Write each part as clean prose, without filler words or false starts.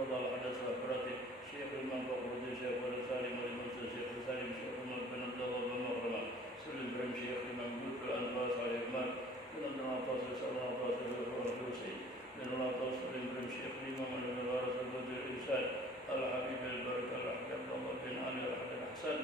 قضى الحدث والفراتب شيخ الإمام فخر الدين شيخ ولد سالم والمنصور شيخ سالم شيخ محمد بن عبد الله بن مخرمة سلم برم شيخ الإمام جود الأنفاس على إكمال بن عبد العطاس صلى الله عليه وسلم والحسين بن العطاس سلم برم شيخ الإمام الوارث البدر الإرشاد الحبيب البركة الحبيب عبد الله بن علي الحبيب الحسن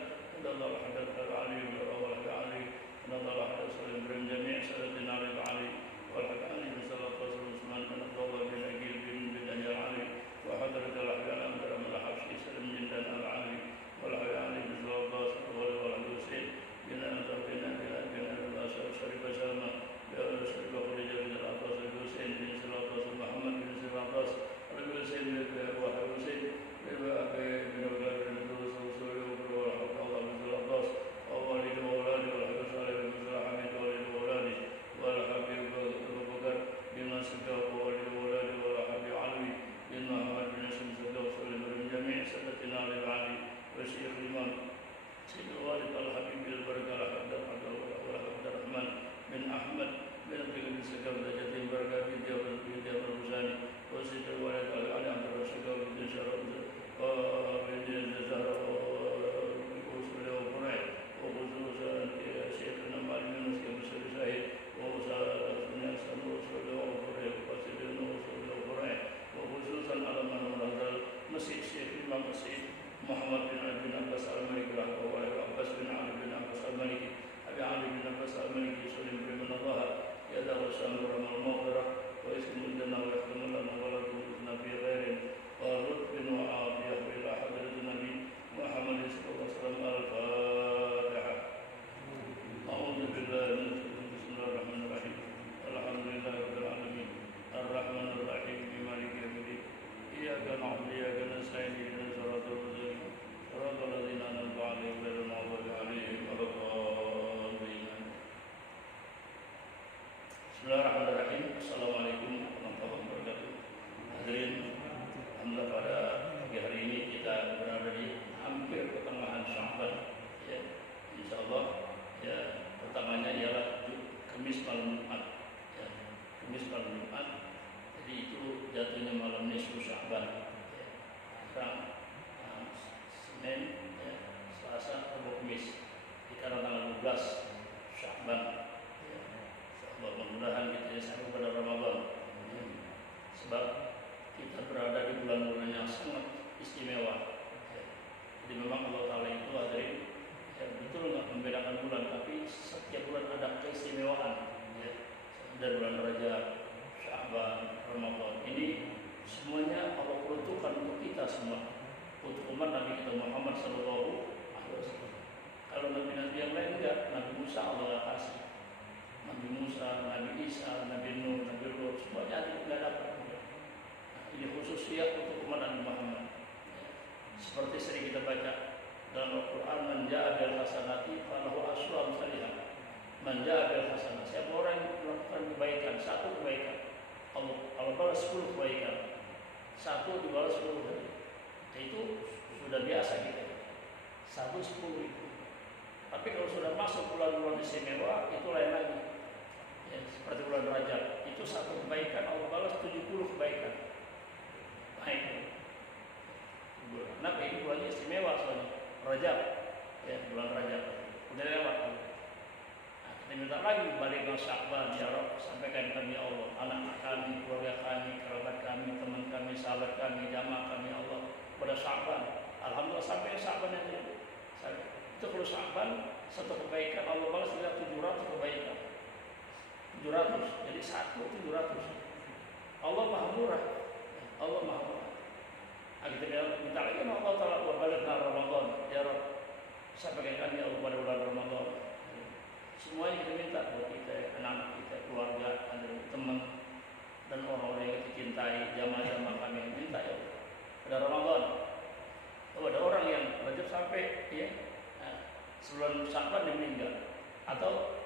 نضل الحبيب علي والحبيب علي نضل الحبيب سلم برم جميع سنة علي علي والحبيب علي بن صلى الله عليه وسلم بن عبد الله بن أجيل بن أجل علي وحضرة الحبيب الأمير من الحبشي سلم جدا العلي والحبيب علي بن صلى الله عليه وسلم والحبيب حسين بن أنظر بن الأشهر شريف سلمة شريف خريجة بن العطاس الحسين بن صلى الله عليه وسلم محمد بن صلى الله عليه وسلم الحسين بن وحبيب حسين بن أولاد بن الدروس وصولي وبرو والحبيب الله بن صلى الله عليه وسلم ووالد وأولاده والحبيب صالح بن صلى حميد ووالد وأولاده والحبيب أبو بكر بن ناصر ووالد وأولاده والحبيب علوي بن محمد بن شمس وصولي من جميع سادتنا علي العلي والشيخ الإمام سيد الوالد الحبيب البركة الحمد عبد الرحمن بن أحمد بن عبد بن سكر درجة البركة بن دياب الرزاني وسيد الوالد علي عبد الرشيد بن شرف بن زهرة وصولي وفرعي وخصوصا شيخنا معلم يونس كمسر شاهد وصولي وصولي وفرعي وسيد وصولي وفرعي وخصوصا على من هذا مسيح الشيخ الإمام مسيح محمد بن علي بن عباس المالكي رحمه الله وعباس بن علي بن عباس المالكي أبي علي بن عباس المالكي سلم من الله يدعو الشام ورحمه المغفرة ويسكن لنا ويحكم لنا ولا تؤذنا في غير ورتب وعافية إلى حضرة النبي محمد صلى الله عليه وسلم الفاتحة. أعوذ بالله من الشيطان بسم الله الرحمن الرحيم الحمد لله رب العالمين الرحمن الرحيم مالك يوم الدين إياك نعبد وإياك نستعين اهدنا الصراط المستقيم صراط الذين أنعمت عليهم غير المغضوب عليهم ولا الضالين. Bismillahirrahmanirrahim. Assalamualaikum warahmatullahi wabarakatuh. Hadirin, alhamdulillah pada pagi hari ini kita berada di hampir pertengahan Sya'ban. Ya, insyaallah ya pertamanya ialah Kamis malam Jumat. Ya, Kamis malam Jumat. Jadi itu jatuhnya malam nisfu Sya'ban. Ya, sekarang Senin, ya, Selasa, Rabu, Kamis. Sekarang tanggal 12 Sya'ban. Ya, mudah-mudahan kita sampai pada Ramadan. Ya, sebab kita berada di bulan-bulan yang sangat istimewa. Ya, jadi memang Allah Ta'ala itu hadirin ya, betul nggak membedakan bulan, tapi setiap bulan ada keistimewaan. Ya, dari bulan Rajab, Sya'ban, Ramadan ini semuanya Allah peruntukkan untuk kita semua, untuk umat Nabi kita Muhammad Sallallahu Alaihi Wasallam. Kalau nabi-nabi yang lain enggak, Nabi Musa Allah kasih, Nabi Musa, Nabi Isa, Nabi Nuh, Nabi Lut, semuanya tidak dapat. Nah, ini khusus ya untuk umat Nabi Muhammad. Ya, seperti sering kita baca dalam Al-Quran, man ja'a bil hasanati falahu asyru amsalihah. Man ja'a bil hasanah, siapa orang yang melakukan kebaikan, satu kebaikan, Allah balas 10 kebaikan, satu dibalas 10 kali. Itu sudah biasa kita. 1/10 itu. Tapi kalau sudah masuk bulan-bulan istimewa itu lain lagi. Ya, seperti bulan Rajab, itu satu kebaikan Allah balas 70 kebaikan. Baik. Kenapa ini bulannya istimewa soalnya? Rajab, ya bulan Rajab. Udah lewat. Nah, kita minta lagi balik ke Sya'ban, ya Rabb, sampaikan kami ya Allah, anak kami, keluarga kami, kerabat kami, teman kami, sahabat kami, jamaah kami ya Allah pada Sya'ban. Alhamdulillah sampai Sya'ban itu. Itu kalau Sya'ban satu kebaikan Allah balas dengan 700 kebaikan. 700, jadi 700. Allah Maha Murah. Allah Maha Murah. Nah, kita minta lagi sama Allah Ta'ala berbalik ke Ramadan. Ya Rabb, sampaikan kami Allah pada bulan Ramadan. Semuanya kita minta buat kita, anak-anak kita, keluarga, teman, dan orang-orang yang kita cintai, jamaah-jamaah kami minta ya Allah. Pada Ramadan, ada orang yang Rajab sampai ya, sebelum Sya'ban dia meninggal, atau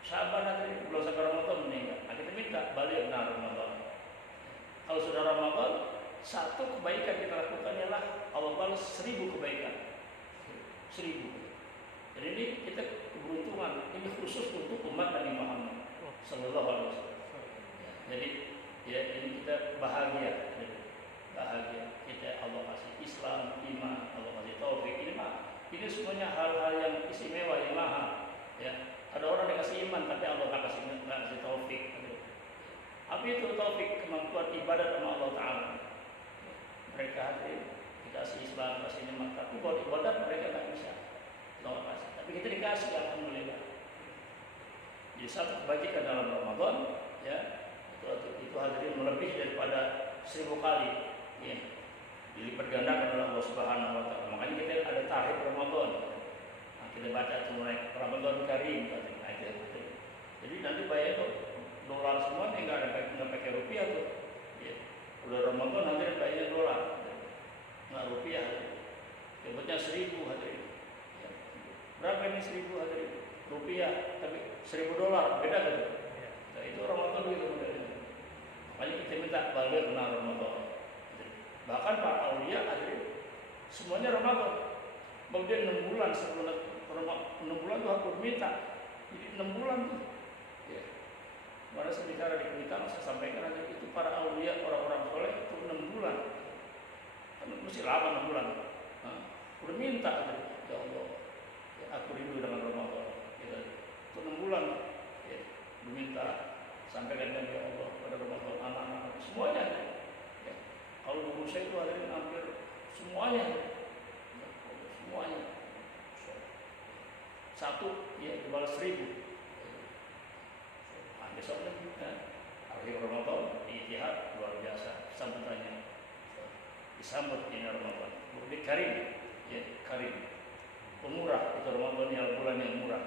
Sya'ban nanti belum sampai Ramadan meninggal. Nah, kita minta balik Ramadan. Kalau sudah Ramadan, satu kebaikan kita lakukan ialah Allah balas 1000 kebaikan. 1000. Jadi ini kita keberuntungan. Ini khusus untuk umat Nabi Muhammad Sallallahu Alaihi Wasallam. Jadi ya ini kita bahagia. Bahagia. Islam, iman, Allah kasih taufik. Ini semuanya hal-hal yang istimewa, yang mahal. Ya, ada orang dikasih iman tapi Allah nggak kasih taufik. Apa itu taufik? Kemampuan ibadah sama Allah Taala. Mereka hadirin dikasih Islam, kasih iman, tapi kalau ibadah mereka nggak bisa. Allah kasih. Tapi kita dikasih, alhamdulillah. Jadi satu kebajikan dalam Ramadan, ya itu hadirin melebih daripada 1000 kali. Ya. Dilipat gandakan oleh Allah Subhanahu Wa Taala. Makanya kita ada tarikh Ramadan. Nah, kita baca itu mulai Ramadan Karim, jadi nanti bayar itu dolar semua, nggak pakai rupiah tuh. Ya. Udah Ramadan nanti bayarnya dolar, nggak rupiah. Sebutnya 1000 hadirin. Ya. Berapa ini 1000 hadirin? Rupiah, tapi 1000 dolar beda kan? Nah, itu Ramadan gitu. Makanya kita minta balik benar Ramadan. Bahkan para aulia hadirin semuanya Ramadan. Kemudian 6 bulan sebelum 6 bulan tuh aku minta. Jadi 6 bulan tuh. Ya. Mana saya bicara di Kuitang, saya sampaikan aja itu para aulia, orang-orang soleh itu 6 bulan. Kan mesti lama 6 bulan. Nah, udah minta aja, ya Allah, ya, aku rindu dengan Ramadan. Ya, itu 6 bulan. Ya, diminta sampaikan ya Allah pada Ramadan anak-anak semuanya. Ya. Kalau guru saya itu hadirin hampir semuanya. Ya, semuanya. Satu ya dibalas 1000. Nah, besoknya akhir Ramadan Ittihad luar biasa sambutannya. Disambut ini Ramadan. Murid Karim, ya Karim. Pemurah itu Ramadan yang bulan yang murah.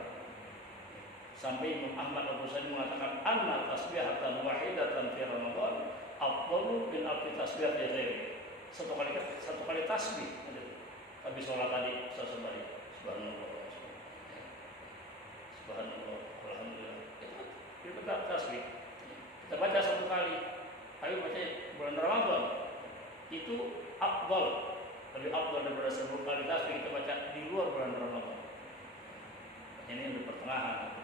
Sampai Imam Ahmad Al-Ghazali mengatakan anna tasbihatan wahidatan fi Ramadan afdalu min alfi tasbih fi ghairi. Satu kali tasbih. Habis sholat tadi saya sembari subhanallah. Subhanallah, alhamdulillah. Itu kita tasbih. Kita baca 1 kali. Ayo baca bulan Ramadan. Itu afdal. Lebih afdal daripada 1000 kali tasbih kita baca di luar bulan Ramadan. Ini yang di pertengahan.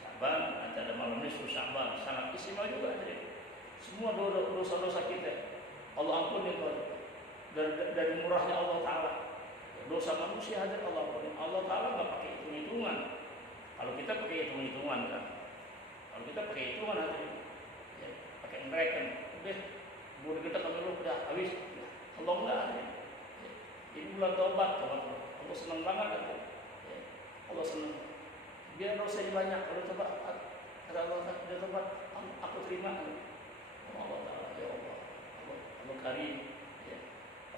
Syaban, nanti ada malam nisfu Syaban, sangat istimewa juga. Jadi semua dosa-dosa kita Allah ampuni dari murahnya Allah Taala. Dosa manusia hadir Allah ampuni. Allah Taala nggak pakai hitung-hitungan. Kalau kita pakai hitung-hitungan kan, kalau kita pakai hitungan hadir, ya, pakai mereka, udah boleh kita kami udah habis. Ya, Allah enggak hadir. Ya, ini bulan taubat, teman-teman. Allah senang banget hadir. Ya, Allah senang. Biar dosanya banyak. Kalau coba kata Allah dia tobat, aku terima. Allah Taala, ya Allah, Allah Karim, ya.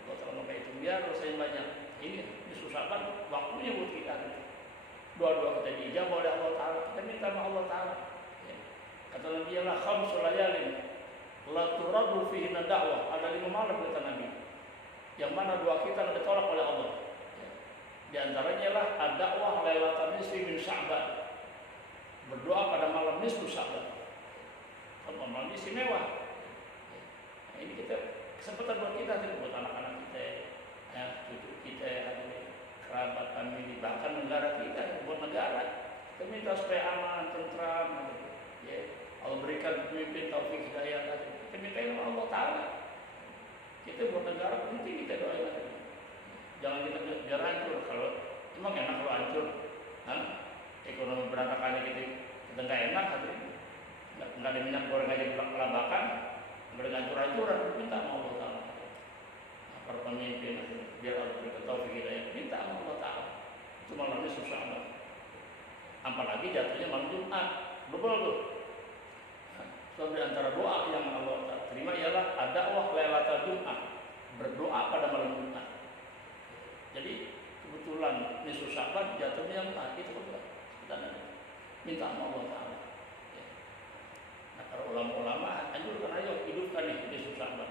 Allah Taala maka itu biar dosanya banyak. Ini disusahkan waktunya buat kita. Doa-doa kita dijawab oleh Allah Taala. Kita minta sama Allah Taala. Ya. Kata Nabi Allah, khamsul layalin la turadu fihinna da'wah. Ada 5 malam kata Nabi, yang mana doa kita ditolak oleh Allah. Di antaranya lah ad-da'wah lailatan nisfi min Sya'ban. Berdoa pada malam nisfu Sya'ban. Kalau malam ini istimewa. Nah, ini kita kesempatan buat kita, buat anak-anak kita, ya, cucu kita, kerabat kami, bahkan negara kita, buat negara. Kita minta supaya aman, tentram, ya. Allah berikan pemimpin taufik hidayah. Kita minta sama Allah Taala. Kita buat negara penting kita doain. Jangan kita biar hancur. Kalau emang enak kalau hancur, ekonomi berantakan kita nggak enak, nggak ada minyak goreng aja kelabakan, nggak ada hancur-hancuran. Minta sama Allah Taala. Para pemimpin biar Allah berikan taufik hidayah. Minta sama Allah Taala. Itu malamnya susah banget. Apalagi jatuhnya malam Jumat, double tuh. Sebab di antara doa yang Allah terima ialah ad-da'wah lailatul Jumat, berdoa pada malam Jumat. Jadi kebetulan nisfu Sya'ban jatuhnya yang itu kita minta sama Allah Taala. Ya. Nah, para ulama-ulama anjurkan ayo hidupkan nisfu Sya'ban.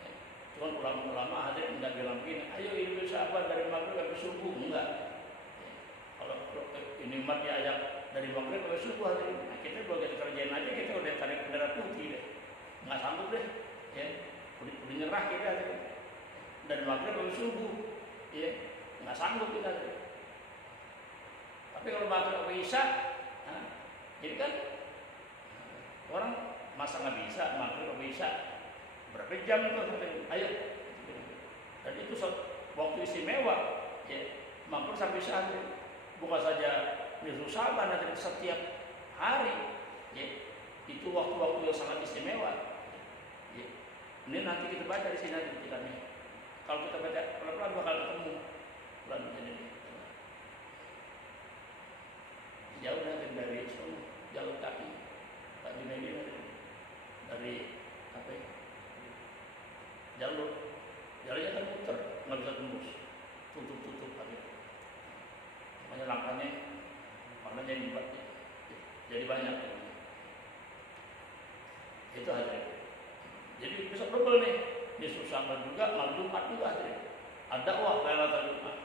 Ya. Cuman ulama-ulama ada yang tidak bilang begini, ayo hidup Sya'ban dari maghrib sampai subuh, enggak. Ya. Kalau ini umat diajak dari maghrib sampai subuh hari ini, nah, kita kalau kita kerjain aja kita udah tarik bendera putih deh, nggak sanggup deh. Ya. Udah nyerah kita dari maghrib sampai subuh. Ya, nggak sanggup kita. Tapi kalau maghrib atau isya, jadi kan orang masa nggak bisa maghrib atau isya berapa jam itu? Ayo, Dan itu waktu istimewa, ya. Makmur sampai saat bukan saja nisfu Sya'ban, hadirin, setiap hari, ya. Itu waktu-waktu yang sangat istimewa. Ya. Ini nanti kita baca di sini kitabnya. Kalau kita baca pelan-pelan bakal ketemu bulan ini. Jauh dari Solo, jalan kaki Pak Junaidi dari apa ya? Jalannya kan muter, nggak bisa tembus, tutup aja. Makanya langkahnya dibuat, jadi banyak. Itu aja. Jadi besok double nih, Yesus Sya'ban juga, malam Jumat juga aja. Ada Lailatul Jumat,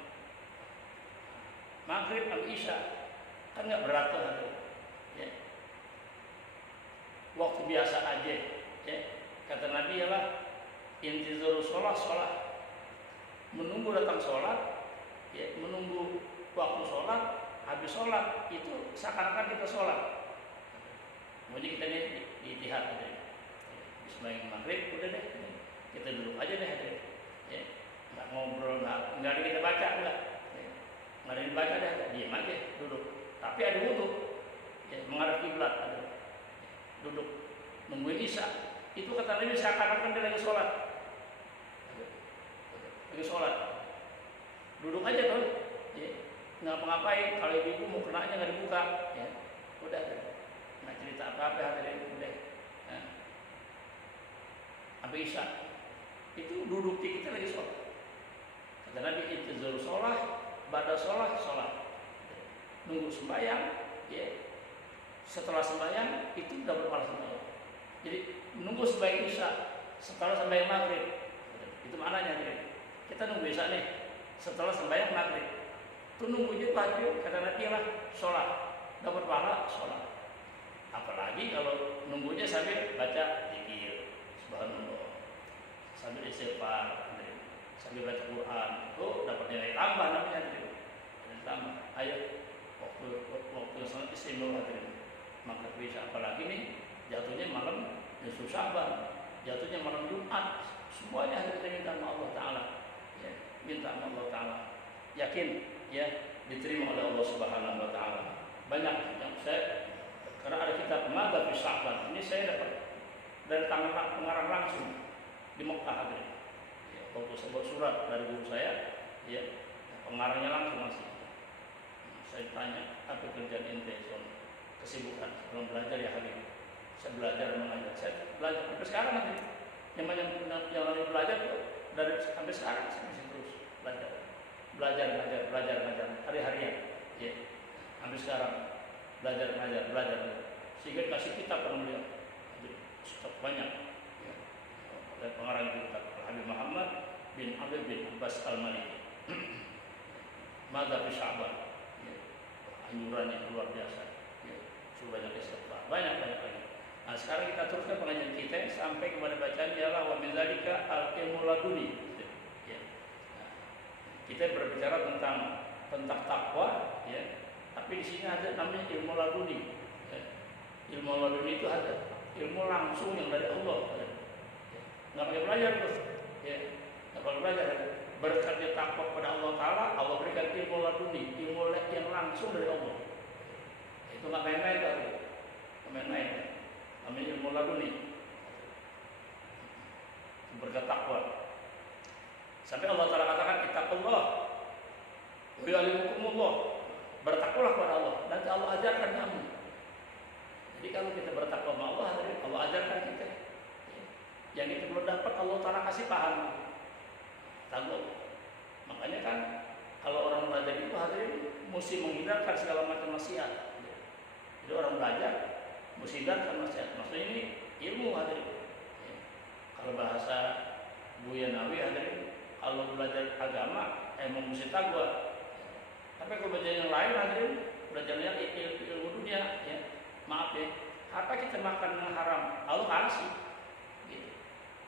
Maghrib al Isya, kan nggak berat tuh aja. Ya. Waktu biasa aja, ya. Kata Nabi ialah intizarus sholat, menunggu datang sholat, ya, menunggu waktu sholat, habis sholat itu seakan-akan kita sholat. Jadi kita nih ijtihad aja. Bismillah maghrib udah deh, kita duduk aja deh, ya. Nggak ngobrol, nggak ada kita baca, nggak ada dibaca deh, diam aja, duduk. Tapi ada wudhu, ya, menghadap kiblat, duduk nungguin isya. Itu kata Nabi seakan-akan dia lagi sholat. Duduk aja tuh, ya. Nggak ngapain. Kalau ibu mau kenanya nggak dibuka, ya. Udah, nggak cerita apa-apa, hadirin, udah. Nah. Habis isya, itu duduk kita lagi sholat. Kata Nabi intizarus sholat, ba'da sholat. Nunggu sembahyang, ya. Setelah sembahyang itu udah berpahala sembahyang. Jadi menunggu sembahyang isya setelah sembahyang maghrib, itu maknanya. Kita nunggu isya nih setelah sembahyang maghrib. Itu nunggu juga, kata Nabi lah sholat, dapat pahala sholat. Apalagi kalau nunggunya sambil baca zikir, subhanallah, sambil istighfar, sambil baca Quran, itu dapat nilai tambah namanya. Nilai tambah. Ayo, waktu yang sangat istimewa, maka bisa. Apalagi nih jatuhnya malam nisfu Sya'ban, jatuhnya malam Jumat, semuanya harus kita minta sama Allah Ta'ala, ya, minta sama Allah Ta'ala, yakin, ya, diterima oleh Allah Subhanahu Wa Ta'ala. Banyak yang saya, karena ada kitab Madza fi Sya'ban, ini saya dapat dari tangan pengarang langsung di Mekah, ya. Waktu sebuah surat dari guru saya, ya, pengarangnya langsung masih. Saya tanya, apa kerjaan ente, kesibukan belum belajar ya Habib? Saya belajar mengajar, saya belajar sampai sekarang nanti. Yang lagi belajar dari sampai sekarang saya masih terus belajar hari-harian, ya. Sampai sekarang belajar. Sehingga kasih kitab kan beliau, stok banyak, ya. Dari pengarang kitab Habib Muhammad bin Habib bin Abbas Al-Maliki. Madza fi Sya'ban, ya. Anjurannya luar biasa, ya. Banyak istighfar, banyak lagi. Nah, sekarang kita teruskan pengajian kita sampai kepada bacaan ialah wa min dzalika al-ilmu laduni. Ya. Nah, kita berbicara tentang takwa, ya. Tapi di sini ada namanya ilmu laduni. Ya. Ilmu laduni itu ada ilmu langsung yang dari Allah. Ya. Nggak pakai belajar tuh, ya. Nggak pakai belajar. Berkat dia takwa kepada Allah Ta'ala, Allah berikan ilmu laduni, ilmu yang langsung dari Allah. Itu nggak main-main tadi, namanya ilmu laduni, berkat takwa. Sampai Allah Ta'ala katakan ittaqullah wa yu'allimukumullah, bertakwalah kepada Allah, nanti Allah ajarkan kamu. Jadi kalau kita bertakwa kepada Allah, Allah ajarkan kita. Yang kita belum dapat Allah Ta'ala kasih paham, takwa. Makanya kan kalau orang belajar itu hadirin mesti menghindarkan segala macam maksiat. Jadi orang belajar mesti hindarkan maksiat. Maksudnya ini ilmu, hadirin. Ya. Kalau bahasa Buya Nawi, hadirin, kalau belajar agama emang mesti takwa. Tapi kalau belajar yang lain, hadirin, belajarnya ilmu dunia, ya. Maaf ya, apa kita makan yang haram Allah kasih, gitu.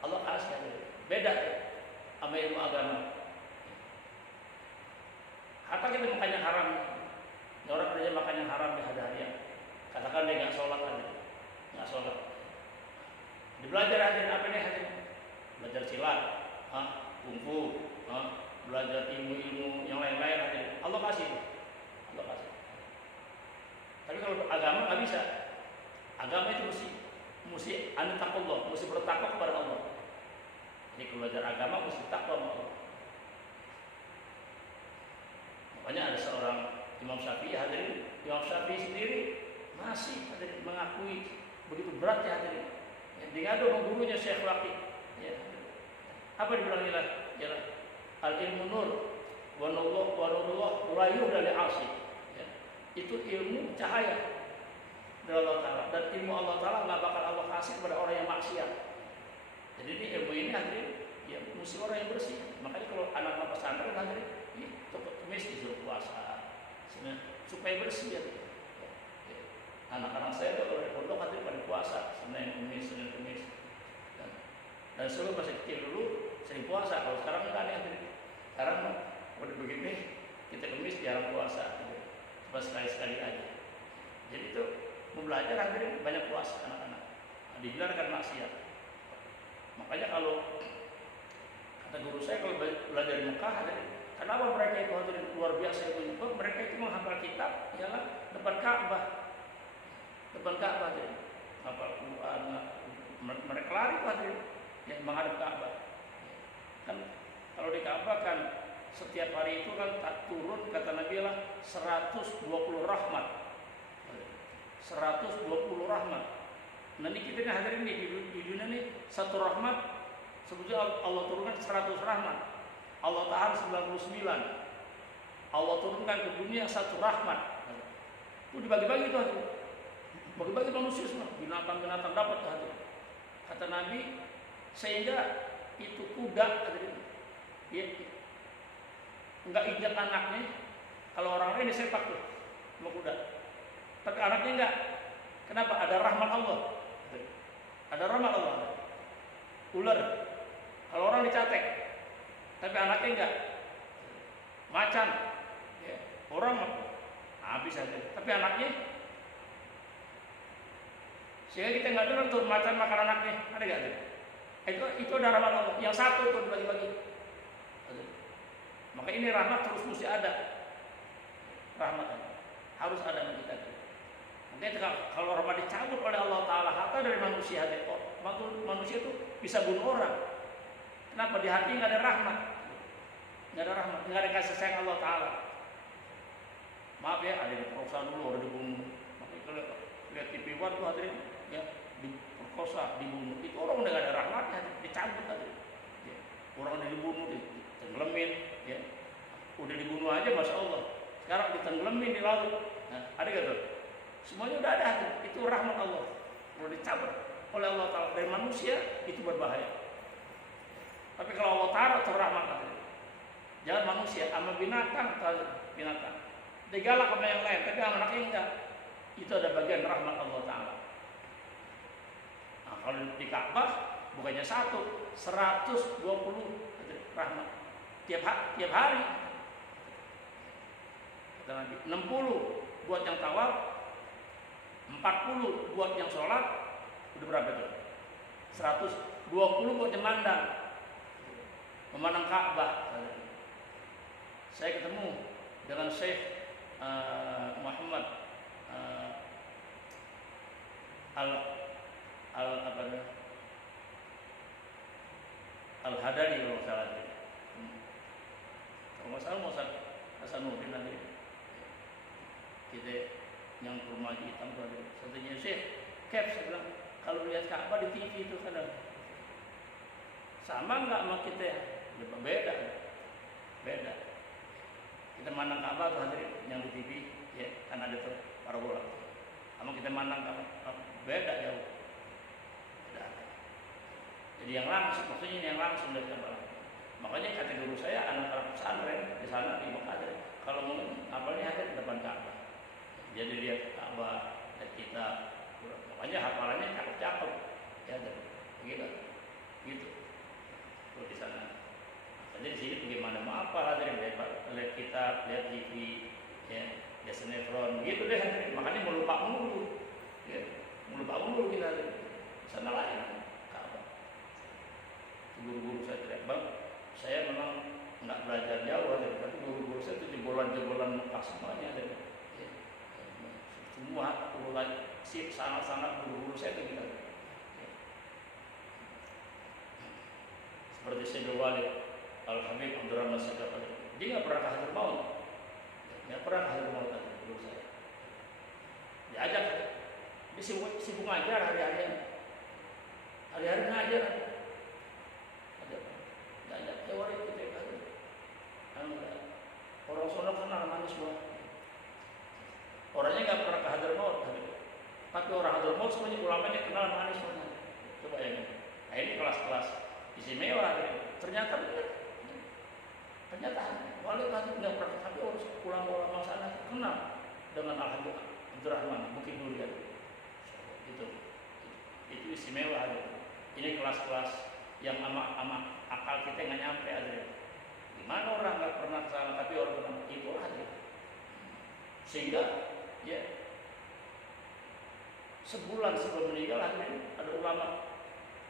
Allah kasih, hadirin. Beda ya sama ilmu agama. Apa kita makan yang haram? Orang kerja makan yang haram di hari-harian. Katakan dia nggak sholat aja, nggak sholat. Dibelajar aja apa nih aja? Belajar silat, kungfu, belajar ilmu-ilmu yang lain-lain hadirin. Allah kasih itu. Allah kasih. Tapi kalau agama nggak bisa. Agama itu mesti an-taqullah, mesti bertakwa kepada Allah. Jadi kalau belajar agama mesti takwa kepada Allah. Makanya ada seorang Imam Syafi'i hadirin. Imam Syafi'i sendiri masih hadirin mengakui begitu beratnya hadirin. Diadu sama gurunya Syekh Waqi. Ya. Apa dibilang ialah al-ilmu nur wa nurullah la yuhda li 'asi. Ya. Itu ilmu cahaya dari Allah Ta'ala, dan ilmu Allah Ta'ala nggak bakal Allah kasih kepada orang yang maksiat. Jadi ini ilmu ini hadirin ya mesti orang yang bersih. Makanya kalau anak-anak pesantren hadirin itu kemis disuruh puasa supaya bersih ya. Anak-anak saya kalau di pondok hadirin pada puasa Senin Kemis. Dan selalu masih kecil dulu sering puasa. Kalau sekarang enggak nih hadirin. Sekarang udah begini kita Kemis jarang puasa. Cuma sekali-sekali aja. Jadi itu mau belajar hadirin banyak puasa anak-anak. Dibiarkan maksiat. Makanya kalau kata guru saya kalau belajar di Mekah hadirin, kenapa mereka itu hadirin luar biasa itu? Mereka itu menghafal kitab ialah depan Ka'bah. Depan Ka'bah hadirin. Hafal Quran, mereka lari hadirin yang menghadap Ka'bah. Kan kalau di Ka'bah kan setiap hari itu kan tak turun kata Nabi lah 120 rahmat. 120 rahmat. Nanti kita nih hadirin nih di dunia nih satu rahmat sebetulnya Allah turunkan 100 rahmat. Allah tahan 99. Allah turunkan ke dunia satu rahmat. Itu dibagi-bagi itu hadirin. Bagi-bagi manusia semua, binatang-binatang dapat hadirin. Kata Nabi sehingga itu kuda hadirin. Ya, enggak injak anaknya. Kalau orang lain disepak tuh sama kuda. Tapi anaknya enggak. Kenapa? Ada rahmat Allah. Ada rahmat Allah. Ular. Kalau orang dicatek, tapi anaknya enggak. Macan. Ya, orang habis aja. Tapi anaknya, sehingga kita enggak dengar tuh macan makan anaknya. Ada enggak tuh? Itu ada rahmat Allah. Yang satu itu dibagi-bagi. Maka ini rahmat terus mesti ada. Rahmat harus ada di kita. Makanya kalau rahmat dicabut oleh Allah Ta'ala harta dari manusia, manusia itu bisa bunuh orang. Kenapa? Di hati nggak ada rahmat, nggak ada rahmat, nggak ada kasih sayang Allah Ta'ala. Maaf ya, ada yang diperkosa dulu, ada dibunuh. Makanya kalau lihat TV One tuh hadirin, ya diperkosa, dibunuh. Itu orang udah nggak ada rahmatnya, dicabut hadirin. Ya, orang udah dibunuh, ditenggelamin, ya. Udah dibunuh aja, masya Allah. Sekarang ditenggelamin di laut. Nah, ada gak tuh? Semuanya udah ada, itu rahmat Allah. Kalau dicabut oleh Allah Ta'ala dari manusia itu berbahaya. Tapi kalau Allah Ta'ala itu rahmat Allah. Jangan manusia, sama binatang. Digalak sama yang lain, tapi sama anaknya enggak. Itu ada bagian rahmat Allah Ta'ala. Nah, kalau di Ka'bah bukannya 120 rahmat tiap hari. Kata Nabi 60 buat yang tawaf, 40 buat yang sholat. Udah berapa tuh? 120 buat yang memandang Ka'bah. Saya ketemu dengan Syekh Muhammad Al-Hadari kalau nggak salah. Kalau nggak salah mau Hasanuddin nanti kita yang ke rumah hitam tadi. Satunya Syekh, saya bilang kalau lihat Ka'bah di TV itu kadang sama nggak sama kita? Beda. Kita mandang Ka'bah tuh hadirin yang di TV, ya kan ada tuh parabola. Sama kita mandang Ka'bah beda jauh. Jadi yang langsung, maksudnya yang langsung dari Ka'bah. Makanya kata guru saya, anak-anak pesantren di sana di Mekah, kalau mau apalnya hadir di depan Ka'bah. Jadi lihat Ka'bah, lihat kita, makanya hafalannya cakep-cakep, ya begitu, gitu. Kalau di sana, jadi di sini bagaimana mau apa hadirin, lihat kitab, lihat TV, ya sinetron, gitu deh. Makanya melupa mulu, ya melupa mulu kita di sana lain. Guru-guru saya tidak bang, saya semuanya ada. Ya. Semua urutan sangat-sangat buru-buru saya itu kita. Ya. Seperti Sayyidul Walid Al-Habib Abdurrahman Sadaq, dia nggak pernah hadir maut, nggak pernah hadir maut dulu saya. Diajak, dia sibuk ngajar hari-harian, hari-hari ngajar. Ada teori kita kan, orang sono kenal manis semua. Orangnya nggak pernah hadir maut, tapi orang hadir maut semuanya ulamanya kenal manis semua. Coba ya, nah ini kelas-kelas istimewa. Ternyata benar. Ternyata wali tadi nggak pernah, tapi ulama-ulama sana kenal dengan Abdurrahman Bukit Durian. Itu istimewa. Ini kelas-kelas yang ama akal kita nggak nyampe aja. Gimana orang nggak pernah kesana tapi orang pernah itu aja. Sehingga ya sebulan sebelum meninggal ada ulama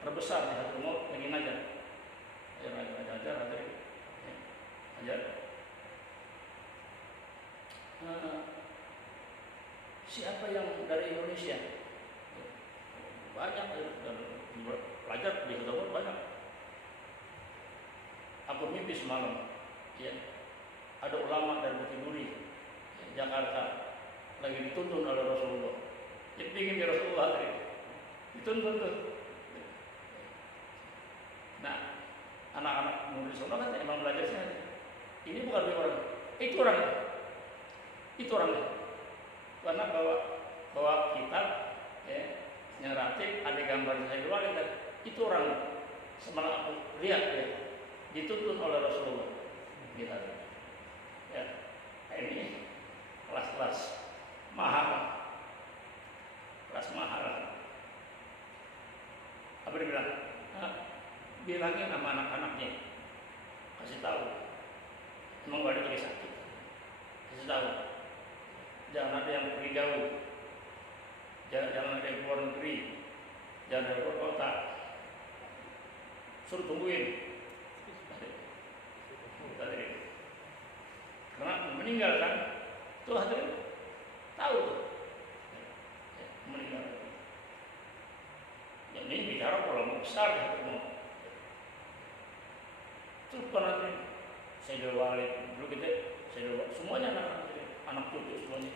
terbesar di Hadramaut lagi ngajar. Ajar. Siapa yang dari Indonesia? Banyak pelajar di Hadramaut banyak. Aku mimpi semalam, ya, ada ulama dari Bukit Duri, Jakarta, lagi dituntun oleh Rasulullah. Jadi ingin Rasulullah dituntun tuh. Nah, anak-anak murid sana kan emang belajar sini. Ini bukan orang, itu orangnya. Karena bawa kitab, ya, nyeratif, ada gambar saya dulu kan, itu orang. Semalam aku lihat ya, dituntun oleh Rasulullah. Kita, ya, ini kelas-kelas mahal, kelas mahal. Apa dia bilang? Bilangin sama anak-anaknya, kasih tahu, emang gak ada lagi sakit, kasih tahu, jangan ada yang pergi jauh, jangan ada yang keluar negeri, jangan ada keluar kota, suruh tungguin, karena meninggal kan, tuh hadirin tahu tuh, meninggal. Yang ini bicara ulama besar ya, itu nanti Sayyidul Walid dulu kita semuanya anak cucu semuanya.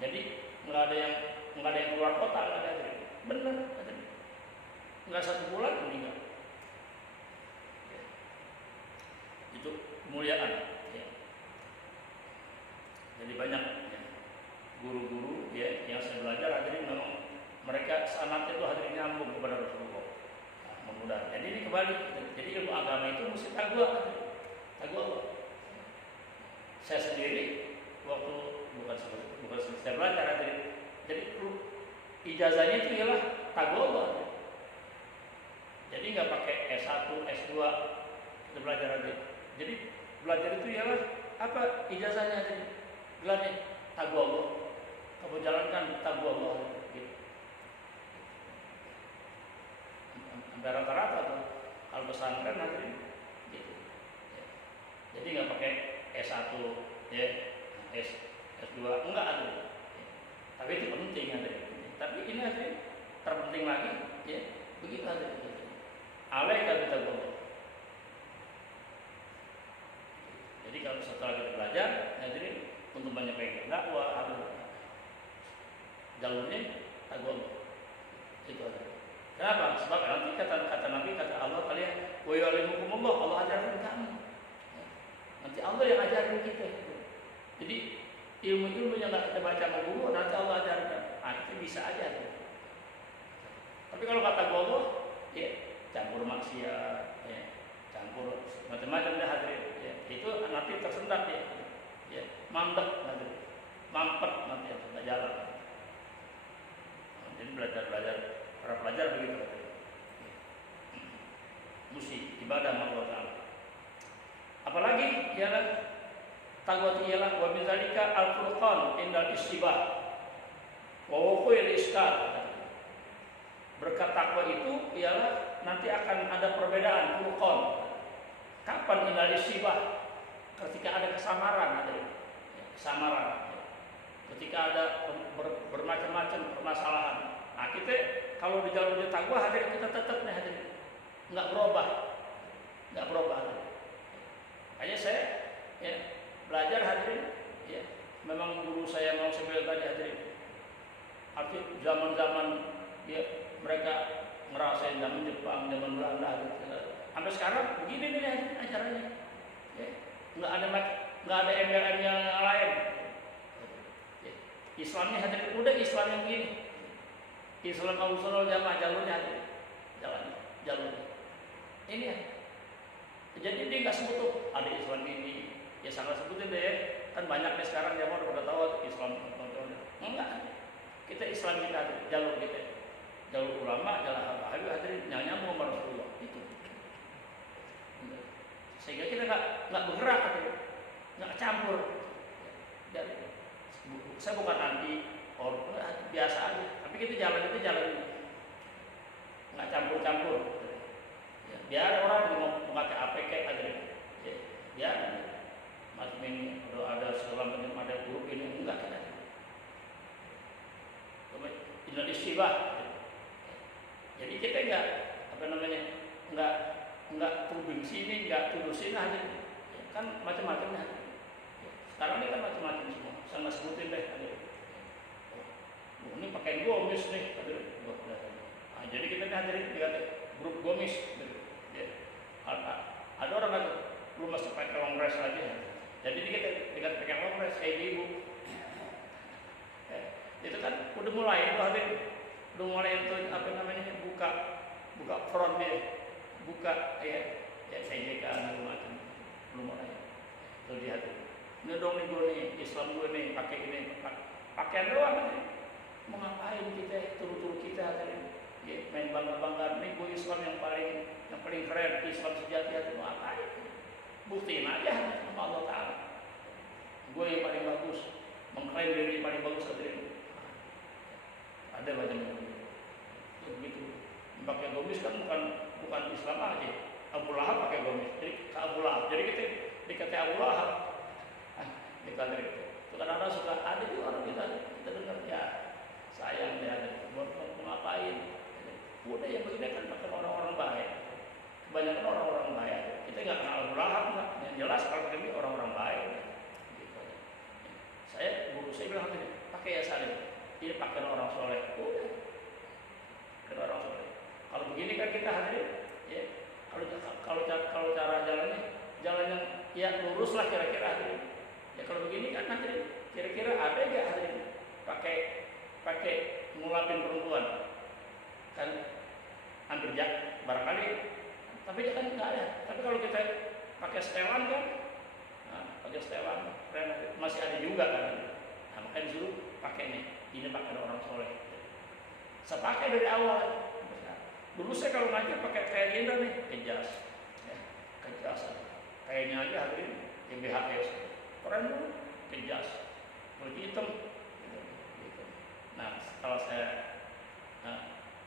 Jadi nggak ada yang keluar kota, nggak ada. Benar, nggak 1 bulan meninggal. Ya. Itu kemuliaan. Ya. Jadi banyak ya, guru-guru ya, yang saya belajar hadirin memang mereka sanatnya itu hadirin nyambung kepada Rasulullah. Mudah. Jadi ini kembali. Jadi ilmu agama itu mesti taqwa. Saya sendiri waktu bukan saya belajar jadi ijazahnya itu ialah taqwa. Jadi nggak pakai S1, S2 kita belajar aja. Jadi belajar itu ialah apa ijazahnya jadi gelarnya taqwa. Kamu jalankan taqwa gitu. Hampir rata-rata tuh kalau pesantren nanti gitu. Ya. Jadi nggak pakai S1 ya, S2 enggak ada. Ya. Tapi itu penting ada. Tapi ini ada terpenting lagi ya, begitu ada. Alaika bitaqwa. Jadi kalau setelah kita belajar, jadi untuk menyampaikan dakwah harus jalurnya taqwa. Itu ada. Kenapa? Sebab nanti kata Nabi, kata Allah kalian, wa yu'allimukumullah, Allah ajarkan kamu. Nanti Allah yang ajarin kita. Jadi ilmu-ilmu yang nggak kita baca sama guru, nanti Allah ajarkan. Nah, itu bisa aja. Tapi kalau kata Allah, ya campur maksiat, ya, campur macam-macam dah hadirin. Ya, itu nanti tersendat ya, mandek nanti, mampet nanti yang sudah jalan. Jadi belajar. Para pelajar begitu, mesti ibadah Allah Taala. Apalagi ialah taqwa ialah wa bidzalika al-furqan indal istibah wa wuqul iskal. Berkat takwa itu ialah nanti akan ada perbedaan furqan. Kapan indal istibah? Ketika ada kesamaran, ada kesamaran. Ketika ada bermacam-macam permasalahan, nah kita kalau di jalur takwa hadirin kita tetap nih hadirin, nggak berubah. Hanya saya ya, belajar hadirin, ya, memang guru saya mau sebel tadi hadirin. Arti zaman-zaman ya, mereka ngerasain zaman Jepang, zaman Belanda, gitu. Sampai sekarang begini nih acaranya, ya, nggak ada embel-embel yang lain. Ya, Islamnya hadirin udah Islam yang gini, Islam Ahlussunnah wal Jamaah jalurnya hadirin, jalurnya. Ini ya. Jadi dia nggak sebut tuh ada Islam ini, ya sangat sebutin deh. Kan banyak nih sekarang yang udah tahu Islam. Enggak, kita Islam kita jalur kita, jalur ulama, jalur Habib hadirin yang nyambung sama Rasulullah itu. Sehingga kita nggak bergerak, nggak campur. Saya bukan anti orang, biasa aja. Tapi kita jalan nggak campur. Biar orang mau pakai APK aja, ya, biar macam ini kalau ada segala macam ada grup ini enggak ada. Ini istibah. Jadi kita enggak tuding sini, enggak tuduh sini aja. Kan macam-macam ya. Sekarang ini kan macam-macam semua. Sama sebutin deh aja. Oh, ini pakai gomis nih, nah, jadi kita hadirin dikata grup gomis. Ada orang kata lu masih pakai longres aja, jadi kita pakai longres kayak ibu. Itu kan udah mulai itu apa namanya buka front dia, buka ya CJK macam belum mulai. Tuh lihat ini dong nih Islam gue nih pakai ini pakaian doang nih. Mau ngapain kita turu kita tadi? Ya, main bangga-bangga nih gue Islam yang paling keren, Islam sejati itu mau ngapain? Buktiin aja sama Allah Ta'ala. Gue yang paling bagus, mengklaim diri paling bagus hadirin. Ada macam begitu. Pakai gomis kan bukan Islam aja. Abu Lahab pakai gomis. Jadi ke Abu Lahab. Jadi kita dikata Abu Lahab. Dikata itu. Kadang-kadang suka ada juga orang kita dengar ya sayang dia mau ngapain. Udah yang begini kan pakai orang-orang baik. Kebanyakan orang-orang baik. Kita nggak kenal Abu Lahab nggak. Yang jelas kalau kami orang-orang baik. Gitu. Guru saya bilang pakai ya salim. Ini pakai orang soleh. Udah. Pakai orang soleh. Kalau begini kan kita hadirin, ya. Kalau cara jalan yang ya lurus lah kira-kira hadirin. Ya kalau begini kan hadirin, kira-kira ada nggak hadirin pakai ngulapin perempuan? Kan hampir barangkali, tapi dia kan nggak ada. Tapi kalau kita pakai setelan kan, pakai setelan masih ada juga kan. Nah, makanya disuruh pakai ini pakai orang soleh. Saya pakai dari awal. Dulu saya kalau ngajar pakai kayak gini nih, kejas, kayaknya aja hadirin BHS, keren dulu, kejas, kulit hitam. Gitu. Nah, setelah saya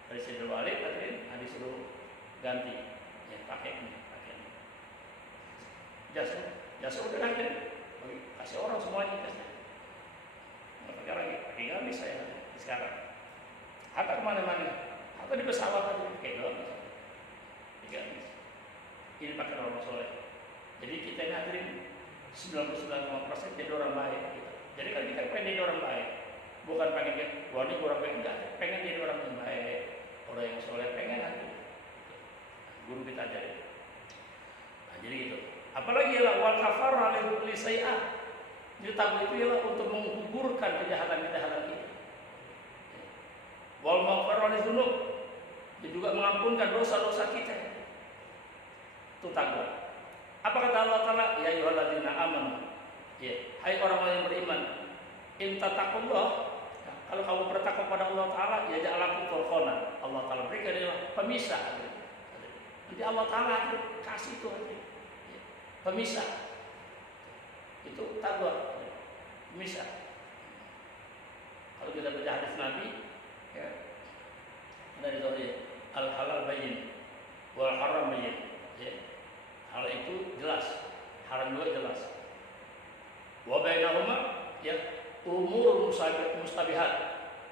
dari Sidul Walid hadirin, disuruh ganti, ya pakai ini. Jas udah ganti, kasih orang semuanya jasnya. Nggak pakai lagi, pakai gamis saya sekarang. Hatta kemana-mana. Atau di pesawat tadi pakai gamis. Ini pakai orang soleh. Jadi kita ini hadirin 99% jadi orang baik. Gitu. Jadi kalau kita pengen jadi orang baik, bukan pengen ini orang baik enggak, pengen jadi orang yang baik, orang yang soleh pengen hadirin. Guru kita ajarin. Nah, jadi itu. Apalagi ialah wal kafarah li sayyi'ah. Jadi takwa itu ialah untuk menggugurkan kejahatan-kejahatan kita. Wal maghfirah li dzunub. Dia juga mengampunkan dosa-dosa kita. Itu takwa. Apa kata Allah Ta'ala? Ya ayyuhalladzina amanu. Ya, hai orang-orang yang beriman. In tattaqullah, kalau kamu bertakwa kepada Allah Ta'ala, ya ja'alakum furqana. Allah Ta'ala berikan adalah pemisah. Nanti Allah Ta'ala kasih itu pemisah. Itu takwa. Pemisah. Kalau kita baca hadis Nabi, ya, ada di al halal bayyin wal haram bayyin. Ya. Hal itu jelas, haram juga jelas. Wa bainahuma ya umur mustabihat.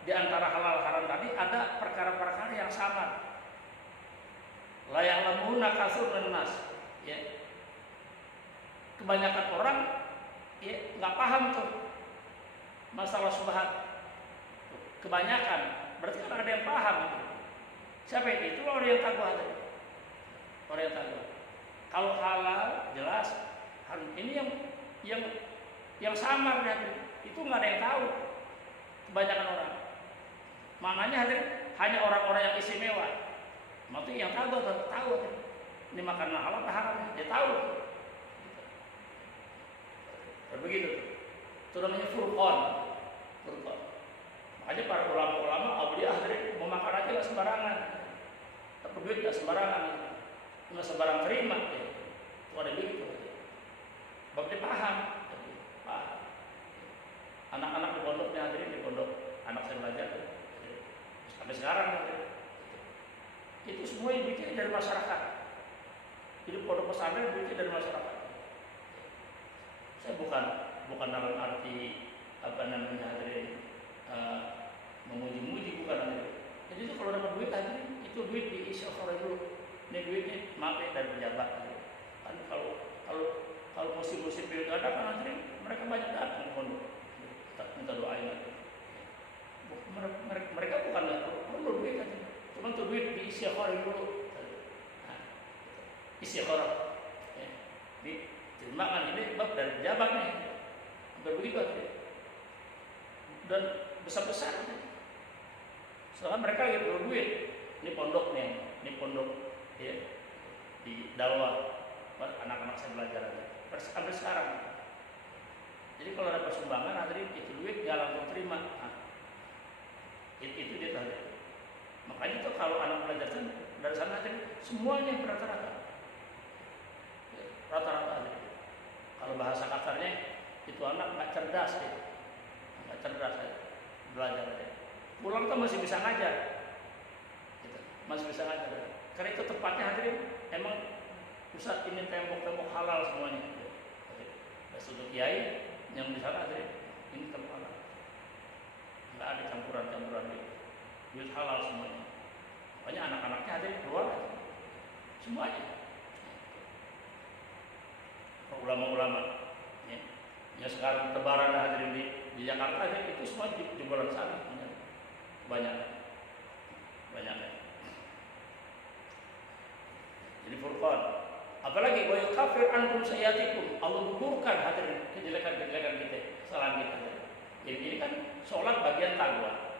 Di antara halal haram tadi ada perkara-perkara yang samar. La ya'lamuna katsirun nas, ya. Kebanyakan orang ya nggak paham tuh masalah subhat. Kebanyakan, berarti kan ada yang paham itu. Siapa itu? Itu orang yang takwa tadi. Orang yang takwa. Kalau halal jelas, ini yang samar itu nggak ada yang tahu. Kebanyakan orang. Maknanya hanya orang-orang yang istimewa. Maksudnya yang tahu. Ini makanan halal atau haram, dia tahu. Begitu. Itu namanya furqan. Makanya para ulama-ulama aulia mau makan aja nggak sembarangan. Dapat duit nggak sembarangan. Nggak sembarang terima. Ya. Itu ada begitu. Sebab dia paham. Anak-anak di pondoknya di pondok anak saya belajar sampai sekarang itu semua dibikin dari masyarakat. Jadi pondok pesantren dibikin dari masyarakat. Saya bukan dalam arti memuji-muji, bukan hadirin. Jadi itu kalau dapat duit hadirin, itu duit diisi oleh dulu. Ini duitnya maaf ya dari pejabat. Kan kalau musim-musim pilkada kan hadirin mereka banyak datang ke pondok. Minta doain aja. Mereka bukan perlu duit aja. Cuma tuh duit diisi oleh dulu. Nah, isi oleh. Terima kan ini bab dari pejabat nih. Begitu aja. Dan besar-besar. Soalnya mereka lagi perlu duit. Ini pondok ya, di Dalwa. Anak-anak saya belajar aja. Sampai sekarang. Jadi kalau ada sumbangan hadirin itu duit dia langsung terima. Nah, itu dia tadi. Makanya tuh kalau anak belajar dari sana hadirin semuanya rata-rata. Rata-rata hadirin. Kalau bahasa kasarnya itu anak nggak cerdas ya. Nggak cerdas ya. Belajar aja. Pulang tuh masih bisa ngajar. Gitu. Masih bisa ngajar. Karena itu tempatnya hadirin emang pusat ini tembok-tembok halal semuanya. Ada sudut kiai yang di sana hadirin ini tempat halal. Nggak ada campuran-campuran duit halal semuanya. Makanya anak-anaknya hadirin keluar semuanya. Ulama-ulama ya sekarang tebaran hadirin di Jakarta aja itu semua di bulan sana banyak. Jadi furqan. Apalagi wa yukafir ankum sayyiatikum. Allah gugurkan hadirin kejelekan-kejelekan kita, kesalahan kita. Jadi ini kan sholat bagian takwa.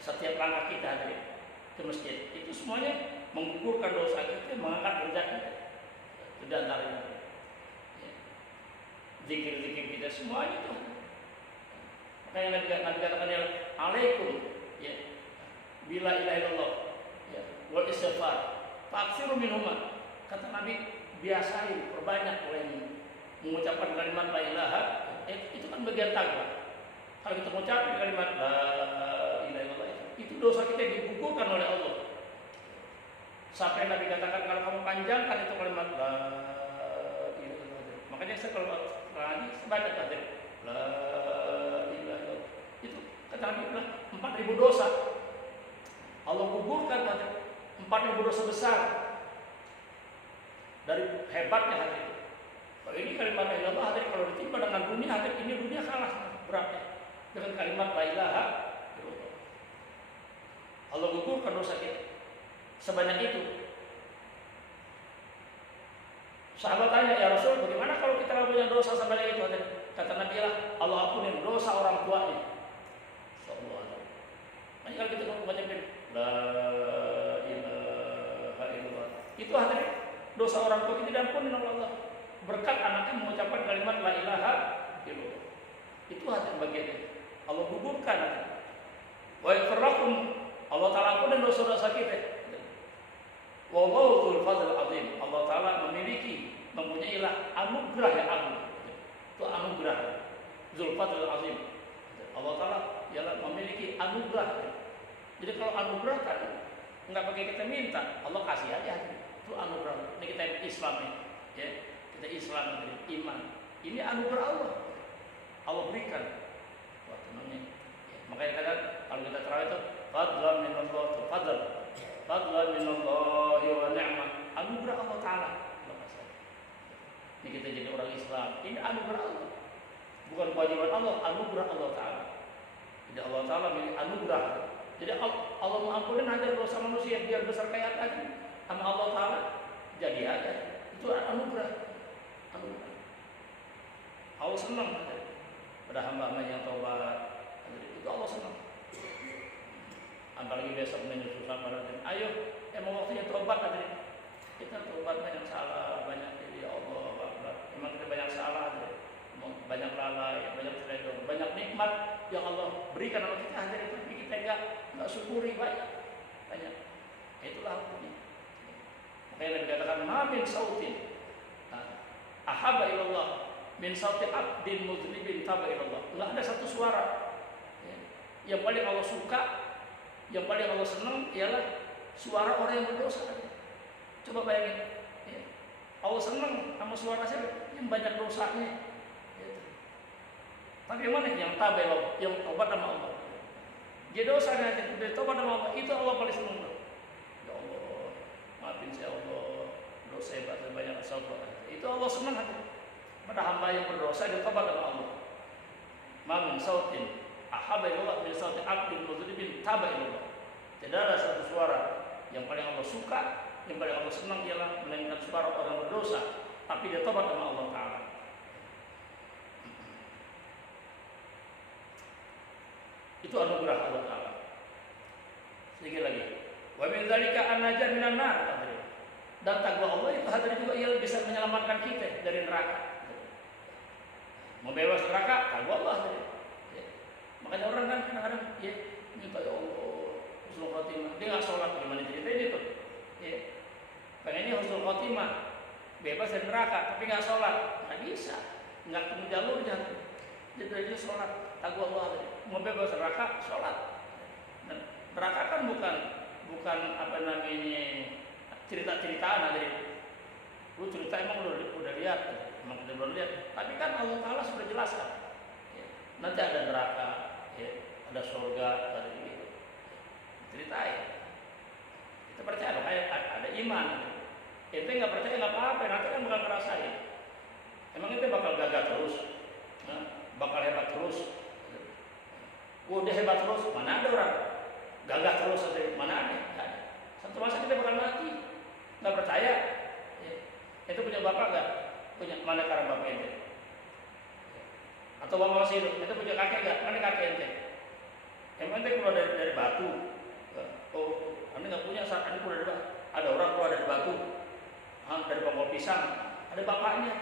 Setiap langkah kita hadirin ke masjid itu semuanya menggugurkan dosa kita, mengangkat derajat kita. Itu di antaranya. Zikir-zikir kita semuanya itu. Makanya Nabi katakan ya alaikum ya bila ilaha illallah ya wal istighfar faksiru minhuma. Kata Nabi biasain perbanyak oleh mengucapkan kalimat la ilaha itu kan bagian takwa. Kalau kita mengucapkan kalimat la ilaha illallah itu dosa kita digugurkan oleh Allah. Sampai Nabi katakan kalau kamu panjangkan itu kalimat la ilaha illallah. Makanya saya kalau lagi sebanyak aja la ilaha illallah itu kata Nabi 4.000 dosa Allah gugurkan aja 4.000 dosa besar dari hebatnya hati itu. Kalau ini kalimat la ilaha illallah kalau ditimpa dengan dunia hati ini dunia kalah beratnya dengan kalimat la ilaha illallah. Allah gugurkan dosa kita sebanyak itu. Sahabat tanya, ya Rasul, bagaimana kalau kita punya dosa sebanyak itu? Kata Nabi Allah ampunin dosa orang tuanya. Sallallahu. Makanya kalau kita mengucapkan la ilaha illallah, itu hadirin dosa orang tua kita diampuni oleh Allah. Berkat anaknya mengucapkan kalimat la ilaha illallah. Itu hadirin bagiannya. Allah gugurkan. Wa yaghfir lakum. Allah Ta'ala ampunin dosa-dosa kita. Wallahu dzul fadl azim. Allah Ta'ala mempunyai anugerah yang agung. Itu anugerah. Dzul fadl azim. Allah Ta'ala ialah memiliki anugerah. Jadi kalau anugerah kan enggak pakai kita minta, Allah kasih aja. Itu anugerah. Ini kita Islam nih, ya. Kita Islam, iman. Ini anugerah Allah. Allah berikan. Wah, tenangnya. Ya, makanya kadang kalau kita terawih itu fadlan minallah, fadlan minallahi wa ni'mah, anugerah Allah Ta'ala. Ini kita jadi orang Islam, ini anugerah Allah, bukan kewajiban Allah, anugerah Allah Ta'ala. Jadi Allah Ta'ala milik anugerah. Jadi Allah mengampuni aja dosa manusia biar besar kayak tadi sama Allah Ta'ala, jadi aja. Itu anugerah. Allah senang pada hamba-hamba yang taubat. Itu Allah senang. Apalagi besok menyusul sama dan ayo, emang waktunya taubat tadi. Kita taubat banyak salah, banyak ya Allah, memang kita banyak salah, banyak lalai, banyak selingkuh, banyak nikmat yang Allah berikan sama kita, tapi kita enggak syukuri banyak. Itulah hukumnya. Makanya dikatakan mamin sautin ahabba ilallah min sauti abdin muzlibin taba ilallah. Enggak ada satu suara yang paling Allah suka, yang paling Allah senang ialah suara orang yang berdosa. Coba bayangin, Allah senang sama suara siapa? Yang banyak dosanya. Tapi yang mana? Yang taba ilallah, yang tobat sama Allah. Dia dosanya, dia tobat sama Allah, itu Allah paling senang. Ya Allah, maafin saya Allah, dosa hebat banyak asal. Itu Allah senang hati. Pada hamba yang berdosa dia tobat kepada Allah. Ma min sautin ahabba ilallah min sauti abdin muzlibin taba ilallah. Tidak ada satu suara yang paling Allah suka, yang paling Allah senang ialah melainkan suara orang berdosa, tapi dia tobat kepada Allah Ta'ala. Itu anugerah Allah Ta'ala. Sedikit lagi. Wa min dzalika an-najah minan nar. Dan takwa Allah itu hadirin juga ia bisa menyelamatkan kita dari neraka. Mau bebas neraka, takwa Allah. Ya. Makanya orang kan kadang-kadang minta ya Allah husnul khotimah. Dia nggak sholat, gimana ceritanya itu? Ya. Pengennya husnul khotimah, bebas dari neraka, tapi nggak sholat, nggak bisa, nggak temu jalurnya. Jadi sholat, takwa Allah. Mau bebas neraka, sholat. Dan neraka kan bukan apa namanya cerita-ceritaan aja. Lu cerita emang udah lihat, emang kita belum lihat. Tapi kan Allah Ta'ala sudah jelaskan. Ya. Nanti ada neraka, ada surga, ada gitu. Ceritain. Kita percaya loh, kayak ada iman. Itu nggak percaya nggak apa-apa, nanti kan bakal ngerasain. Emang itu bakal gagal terus, bakal hebat terus. Udah hebat terus, mana ada orang gagal terus aja, mana ada? Satu masa kita bakal mati. Nggak percaya? Itu punya bapak nggak? Punya, mana sekarang bapak ente? Atau bapak masih hidup? Itu punya kakek nggak? Mana kakek ente? Emang ente keluar dari batu? Oh, anda nggak punya saat anda keluar dari batu? Ada orang keluar dari batu, dari pokok pisang. Ada bapaknya.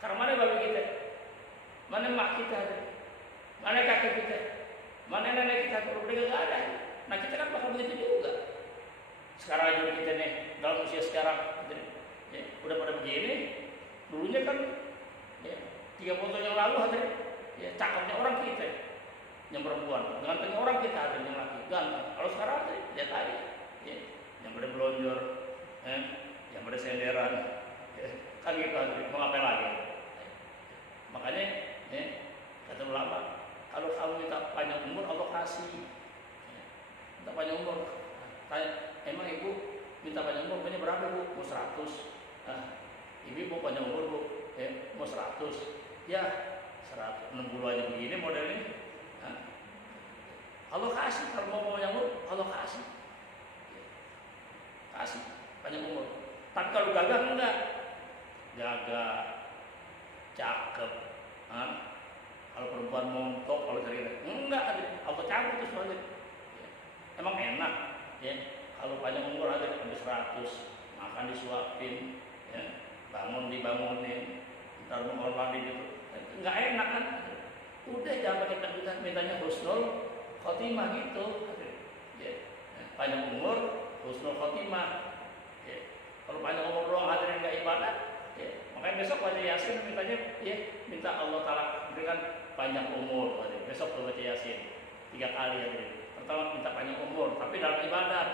Karena mana bapak kita? Mana mak kita? Mana kakek kita? Mana nenek kita? Udah nggak ada. Nah kita kan bakal begitu juga. Sekarang aja kita nih dalam usia sekarang udah pada begini. Dulunya kan 30 tahun yang lalu ada cakepnya orang kita yang perempuan, gantengnya orang kita ada yang laki ganteng. Kalau sekarang lihat aja yang pada belonjor, yang pada senderan, kan gitu mau ngapain lagi? Makanya kata ulama, kalau kamu minta panjang umur Allah kasih. Minta panjang umur, tanya, emang ibu minta panjang umur punya berapa bu? Mau 100. Ibu mau panjang umur bu, mau 100. Ya 100, 60 aja begini modelnya. Allah kasih, kalau mau panjang umur Allah kasih. Kasih panjang umur. Tapi kalau gagah enggak, gagah, cakep. Kalau perempuan montok, kalau cerita enggak, Allah cabut itu soalnya. Emang enak, kalau panjang umur ada sampai 100, makan disuapin, bangun dibangunin, ntar mau mandi gitu, nggak enak kan? Udah jangan pakai kita mintanya husnul khotimah gitu, panjang umur husnul khotimah. Kalau panjang umur doang hadirin nggak ibadah, makanya besok baca Yasin mintanya, minta Allah Ta'ala berikan panjang umur. Besok baca Yasin 3 kali hadirin. Pertama minta panjang umur, tapi dalam ibadat,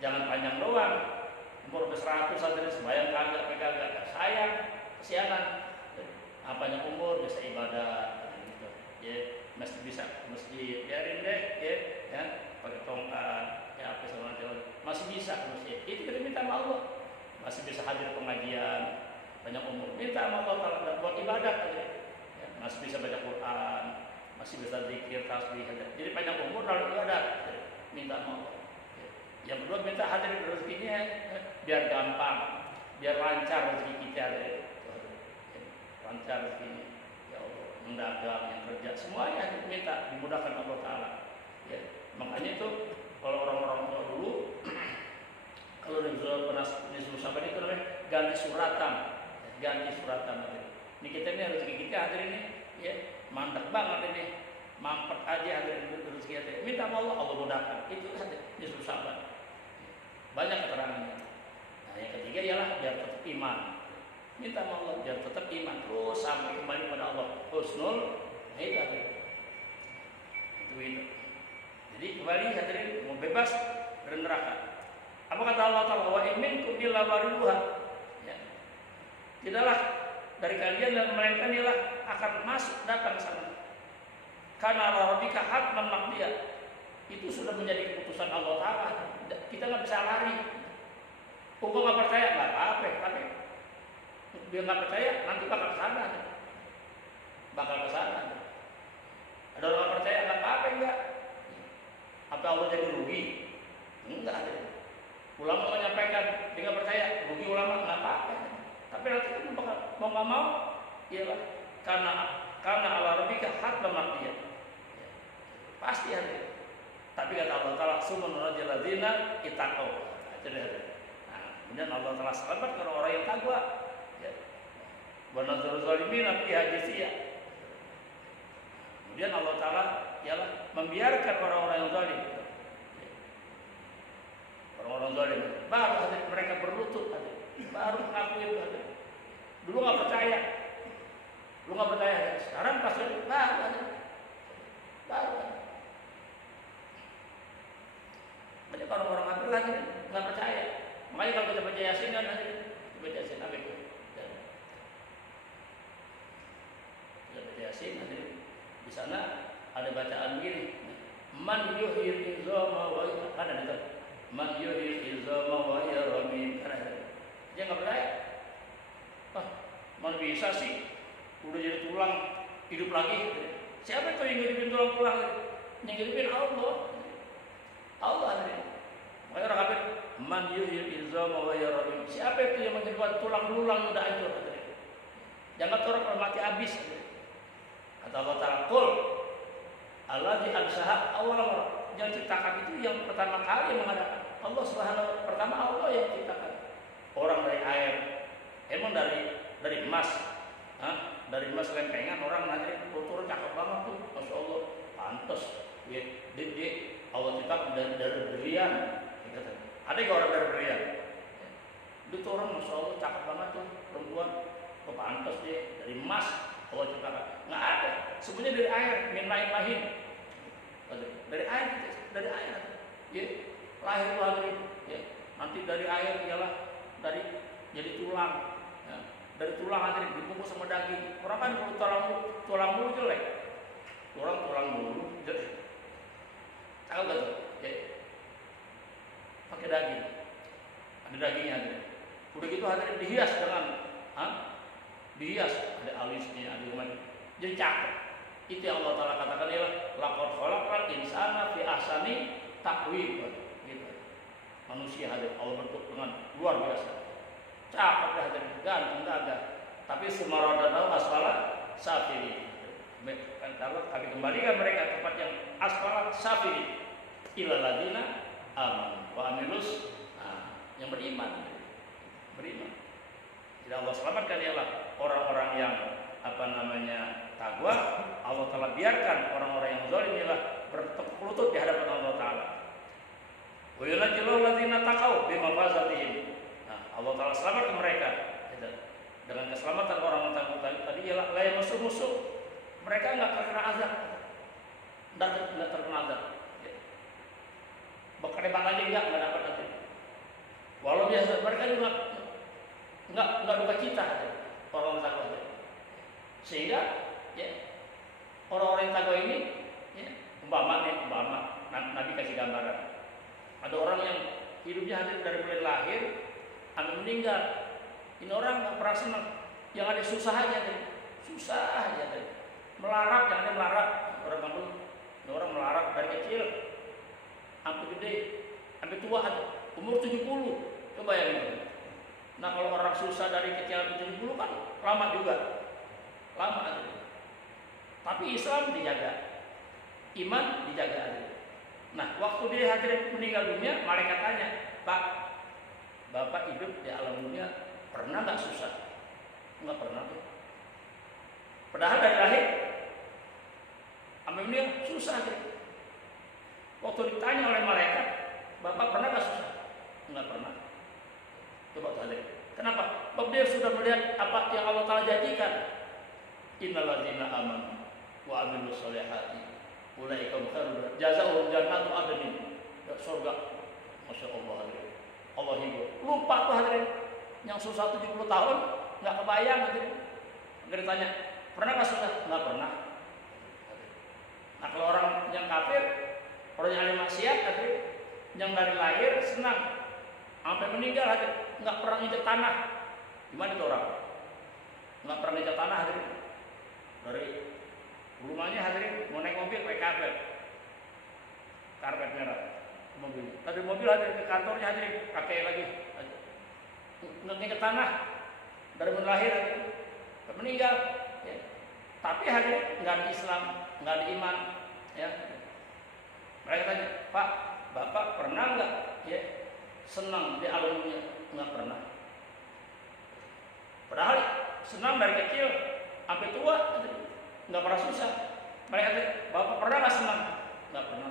jangan panjang doang. Umur ke 100 hadirin sembahyang kagak, sayang, kesianan. Panjang umur bisa ibadah gitu. Ya, masih bisa masjid, biarin deh ya pakai tongkat ya apa segala macam masih bisa ke masjid. Itu kita minta sama Allah. Masih bisa hadir pengajian, banyak umur minta sama Allah Ta'ala buat ibadah ya. Masih bisa baca Quran, masih bisa zikir, tasbih. Jadi panjang umur lalu ibadah ya. Minta sama Allah ya. Yang kedua minta hadir rezekinya biar gampang, biar lancar rezeki kita ya. Lancar rezekinya ya Allah, mendagang, yang kerja semuanya minta dimudahkan Allah Ta'ala ya. Makanya itu kalau orang-orang tua dulu kalau Nizul Saban itu namanya ganti suratan ya, ganti suratan ini kita ini rezeki kita hadir ini ya mantap banget ini mampet aja hadir rezeki kita minta sama Allah, Allah mudahkan itu hadir Nizul Saban banyak keterangannya. Nah yang ketiga ialah biar tetap iman, minta sama Allah biar tetap iman terus sampai kembali pada Allah husnul hidadah itu. Jadi kembali hadirin mau bebas dari neraka. Apa kata Allah Ta'ala? Wa in minkum illa waridha. Ya. Tidaklah dari kalian dan melainkan ialah akan masuk datang sana. Karena rabbika hatman maqdiya. Itu sudah menjadi keputusan Allah Ta'ala. Kita nggak bisa lari. Engkau nggak percaya nggak apa-apa, tapi dia nggak percaya nanti bakal kesana. Bakal kesana. Ada orang nggak percaya nggak apa-apa enggak. Apa Allah jadi rugi? Enggak ada. Ulama menyampaikan dia nggak percaya rugi ulama nggak apa-apa. Tapi nanti kan bakal mau nggak mau, iyalah karena Allah rabbika hatman maqdiya. Pasti ada. Tapi kata Allah Ta'ala sumun rajul ladzina ittaqau. Kemudian Allah Ta'ala selamatkan orang yang takwa. Ya. Wa nadzarul zalimin fiha jithiya. Kemudian Allah Ta'ala ialah membiarkan orang-orang yang zalim. Orang-orang zalim baru hadir mereka berlutut hadir. Baru ngakuin hadir. Dulu nggak percaya. Dulu nggak percaya. Sekarang pas baru hadir. Baru hadir. Banyak orang-orang kafir lagi nggak percaya. Makanya kalau kita baca Yasin kan nanti baca Yasin apa itu? Kita baca Yasin nanti di sana ada bacaan begini. Man yuhyil izama wa kan ada itu. Man yuhyil izama wa yarmim kan ada. Dia nggak percaya. Mana bisa sih? Udah jadi tulang hidup lagi. Siapa itu yang hidupin tulang-tulang? Yang hidupin Allah. Allah ada. Makanya orang kafir man yuhyil izama wa yarmim. Siapa itu yang menghidupkan tulang belulang udah hancur? Jangan orang mati habis. Kata Allah Ta'ala, "Qul alladzi ansaha awwalan." Yang ciptakan itu yang pertama kali yang mengadakan. Allah Subhanahu pertama Allah yang ciptakan. Orang dari air. Emang dari emas. Dari emas lempengan orang nanti turun cakep banget tuh. Masya Allah, pantas. Ya, dia Allah ciptakan dari berlian. Ada yang orang dari berlian. Itu orang Masya Allah cakep banget tuh perempuan. Kok pantas dia dari emas Allah ciptakan. Nggak ada. Semuanya dari air. Min ma'in mahin. Dari air. Ya, lahir lagi. Ya, nanti dari air ialah dari jadi tulang. Ya, dari tulang nanti dibungkus sama daging. Orang kan kalau tulang bulu jelek. Tulang bulu jelek. Tahu gak tuh? Ya. Pakai daging. Ada dagingnya. Udah gitu ada dihias dengan dihias, ada alisnya, ada rumahnya. Jadi cakep. Itu yang Allah Ta'ala katakan ialah laqad khalaqal insana fi ahsani taqwim. Gitu. Manusia hadir Allah bentuk dengan luar biasa. Cakep dah hadir, ganteng gagah. Tapi sumaradana asfala safili. Kalau kami kembalikan mereka tempat yang asfala safili ila ladina aman wa amilus yang beriman. Jadi Allah selamatkan ialah orang-orang yang takwa. Allah Ta'ala biarkan orang-orang yang zalim ialah bertekuk lutut di hadapan Allah Ta'ala. Wa yunajjilul ladzina taqaw bimafazatihim. Allah Ta'ala selamatkan mereka dengan keselamatan orang takwa tadi ialah la yamassuh. Mereka enggak terkena azab. Enggak terkena azab. Bahkan hebat aja enggak dapat nanti. Walau biasa mereka juga enggak duka cita orang takwa. Ada orang yang hidupnya hadir dari mulai lahir sampai meninggal. Ini orang nggak pernah senang. Yang ada susah aja deh. Susah aja deh. Melarat, jangan ada melarat. Orang kampung, ini orang melarat dari kecil sampai gede, sampai tua aja. Umur 70. Coba bayangin. Nah kalau orang susah dari kecil sampai 70 kan lama juga. Lama aja. Tapi Islam dijaga. Iman dijaga aja. Nah, waktu dia hadir meninggal dunia, malaikat tanya, Pak, Bapak hidup di alam dunia pernah nggak susah? Nggak pernah. Padahal dari lahir sampai meninggal susah. Waktu ditanya oleh malaikat, Bapak pernah nggak susah? Nggak pernah. Coba tanya. Kenapa? Sebab dia sudah melihat apa yang Allah Ta'ala janjikan. Innalladzina amanu wa amilus solihati ulaika khairun jazaohum jannatu adnin, surga. Masya Allah hadirin. Allah hibur. Lupa tuh hadirin. Yang susah 70 tahun nggak kebayang hadirin. Nggak ditanya, pernah nggak susah? Nggak pernah. Nah kalau orang yang kafir, orang yang ahli maksiat hadirin, yang dari lahir senang sampai meninggal hadirin, nggak pernah nginjek tanah. Gimana itu orang? Nggak pernah nginjek tanah hadirin. Dari rumahnya hadirin mau naik mobil pakai karpet merah mobil. Tadi mobil hadirin ke kantornya hadirin pakai lagi nginjek tanah dari lahir hadirin meninggal. Ya. Tapi hadirin nggak ada Islam, nggak ada iman. Ya. Mereka tanya, Pak, Bapak pernah nggak ya senang di alam dunia? Nggak pernah. Padahal senang dari kecil sampai tua. Nggak pernah susah. Mereka tanya, Bapak pernah nggak senang? Nggak pernah.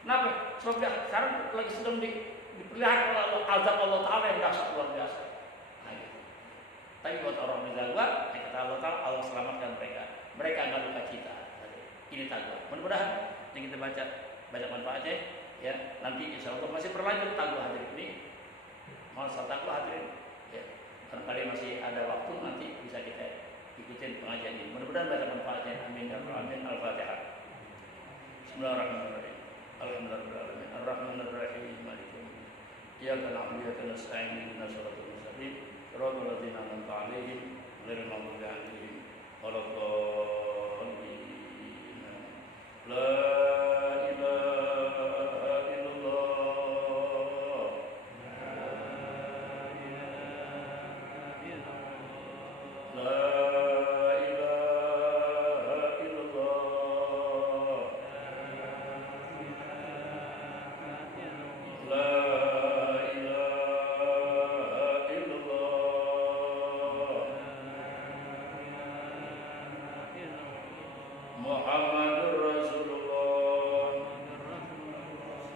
Kenapa? Sebab dia sekarang lagi sedang dipelihara oleh azab Allah Ta'ala yang dahsyat luar biasa. Nah, gitu. Tapi buat orang bertakwa, kata Allah Ta'ala, Allah selamatkan mereka. Mereka nggak luka cita. Ini takwa. Mudah-mudahan yang kita baca manfaatnya, ya nanti insya Allah masih berlanjut takwa hadirin ini. Masa takwa hadirin, ya barangkali masih ada waktu nanti bisa kita ikutin pengajian ini. Mudah-mudahan baca manfaatnya. Amin ya rabbal alamin. Al-Fatihah. Bismillahirrahmanirrahim. Alhamdulillahirabbil alamin. Arrahmanirrahim. Maliki yaumiddin. Iyyaka na'budu wa iyyaka nasta'in. Ihdinas siratal mustaqim. Shiratal ladzina an'amta 'alaihim ghairil maghdubi 'alaihim waladdallin. La ilaha illallah. La Muhammadur Rasulullah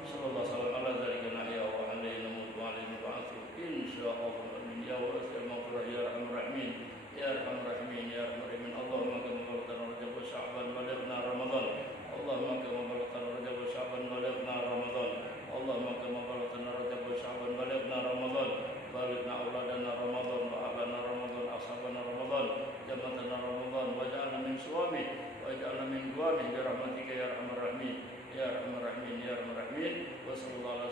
sallallahu alaihi wasallam ala dzalika nahya wa alaihi namut wa alaihi nab'atsu insyaallah amin ya wa sallallahu ya arhamar rahimin ya arhamar rahimin ya arhamar rahimin. Allahumma kama balaghna rajab wa sya'ban balaghna ramadan. Allahumma kama balaghna rajab wa sya'ban balaghna ramadan. Allahumma kama balaghna rajab wa sya'ban balaghna ramadan. Balaghna auladana ramadan wa ahlana ramadan ashabana ramadan jamatana ramadan waj'alna min suwami waj'alna min guwami bi rahmatika ya arhamar rahimin ya arhamar rahimin ya arhamar rahimin. Wa sallallahu